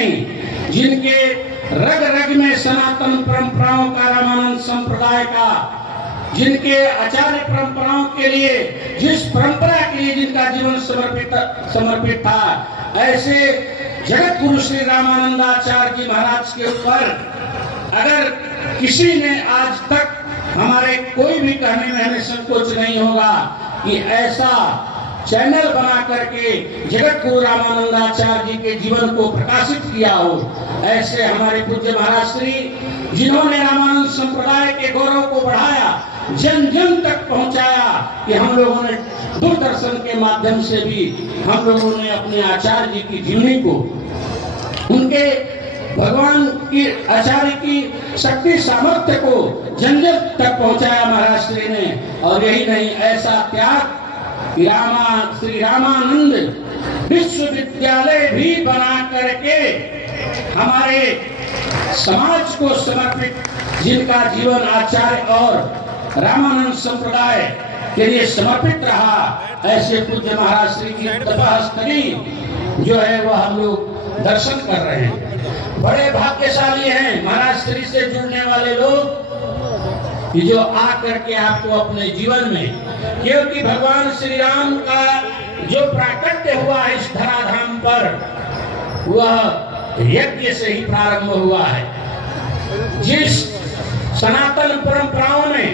नहीं, जिनके रग रग में सनातन परंपराओं का, रामानंद संप्रदाय का, जिनके आचार्य परंपराओं के लिए, जिस परंपरा के लिए जिनका जीवन समर्पित था, ऐसे जगत गुरु श्री रामानंदाचार्य जी महाराज के ऊपर अगर किसी ने आज तक, हमारे कोई भी कहने में हमें संकोच नहीं होगा कि ऐसा चैनल बना करके जगत गुरु रामानंदाचार्य जी के जीवन को प्रकाशित किया हो, ऐसे हमारे पूज्य महाराज श्री, जिन्होंने रामानंद संप्रदाय के गौरव को बढ़ाया, जन जन तक पहुंचाया, कि हम लोगों ने दूरदर्शन के माध्यम से भी हम लोगों ने अपने आचार्य जी की जीवनी को, उनके भगवान की, आचार्य की शक्ति सामर्थ्य को जन जन तक पहुंचाया महाराज श्री ने। और यही नहीं, ऐसा त्याग श्री रामानंद विश्वविद्यालय भी बना करके हमारे समाज को समर्पित, जिनका जीवन आचार्य और रामानंद संप्रदाय के लिए समर्पित रहा, ऐसे पूज्य महाराज श्री की तपस्थली जो है वह हम लोग दर्शन कर रहे हैं। बड़े भाग्यशाली हैं महाराज श्री से जुड़ने वाले लोग कि जो आकर के आपको अपने जीवन में, क्योंकि भगवान श्री राम का जो प्राकट्य हुआ इस धराधाम पर, वह यज्ञ से ही प्रारंभ हुआ है। जिस सनातन परंपराओं में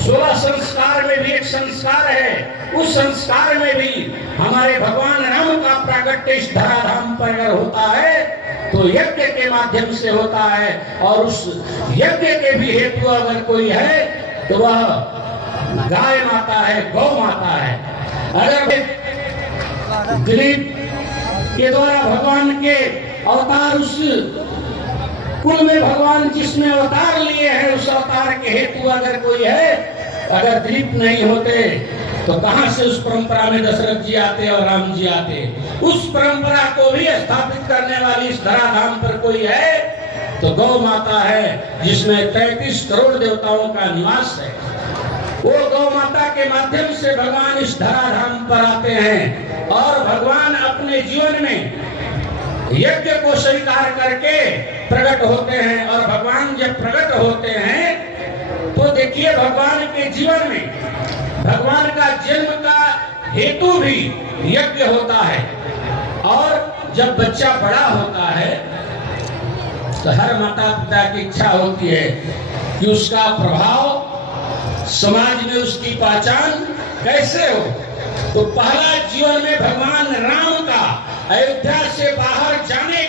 16 संस्कार में भी एक संस्कार है, उस संस्कार में भी हमारे भगवान राम का प्राकट्य इस धराधाम पर अगर होता है तो यज्ञ के माध्यम से होता है, और उस यज्ञ के भी हेतु अगर कोई है तो वह गाय माता है, गौ माता है। अगर दिलीप के द्वारा भगवान के अवतार, उस कुल में भगवान जिसमें अवतार लिए हैं, उस अवतार के हेतु अगर कोई है, अगर दिलीप नहीं होते तो कहां से उस परंपरा में दशरथ जी आते और राम जी आते। उस परंपरा को भी स्थापित करने वाली इस धराधाम पर कोई है तो गौ माता है, जिसमें 33 करोड़ देवताओं का निवास है। वो गौ माता के माध्यम से भगवान इस धराधाम पर आते हैं और भगवान अपने जीवन में यज्ञ को स्वीकार करके प्रकट होते हैं। और भगवान जब प्रकट होते हैं तो देखिए, भगवान के जीवन में भगवान का जन्म का हेतु भी यज्ञ होता है। और जब बच्चा बड़ा होता है तो हर माता पिता की इच्छा होती है कि उसका प्रभाव समाज में, उसकी पहचान कैसे हो। तो पहला जीवन में भगवान राम का अयोध्या से बाहर जाने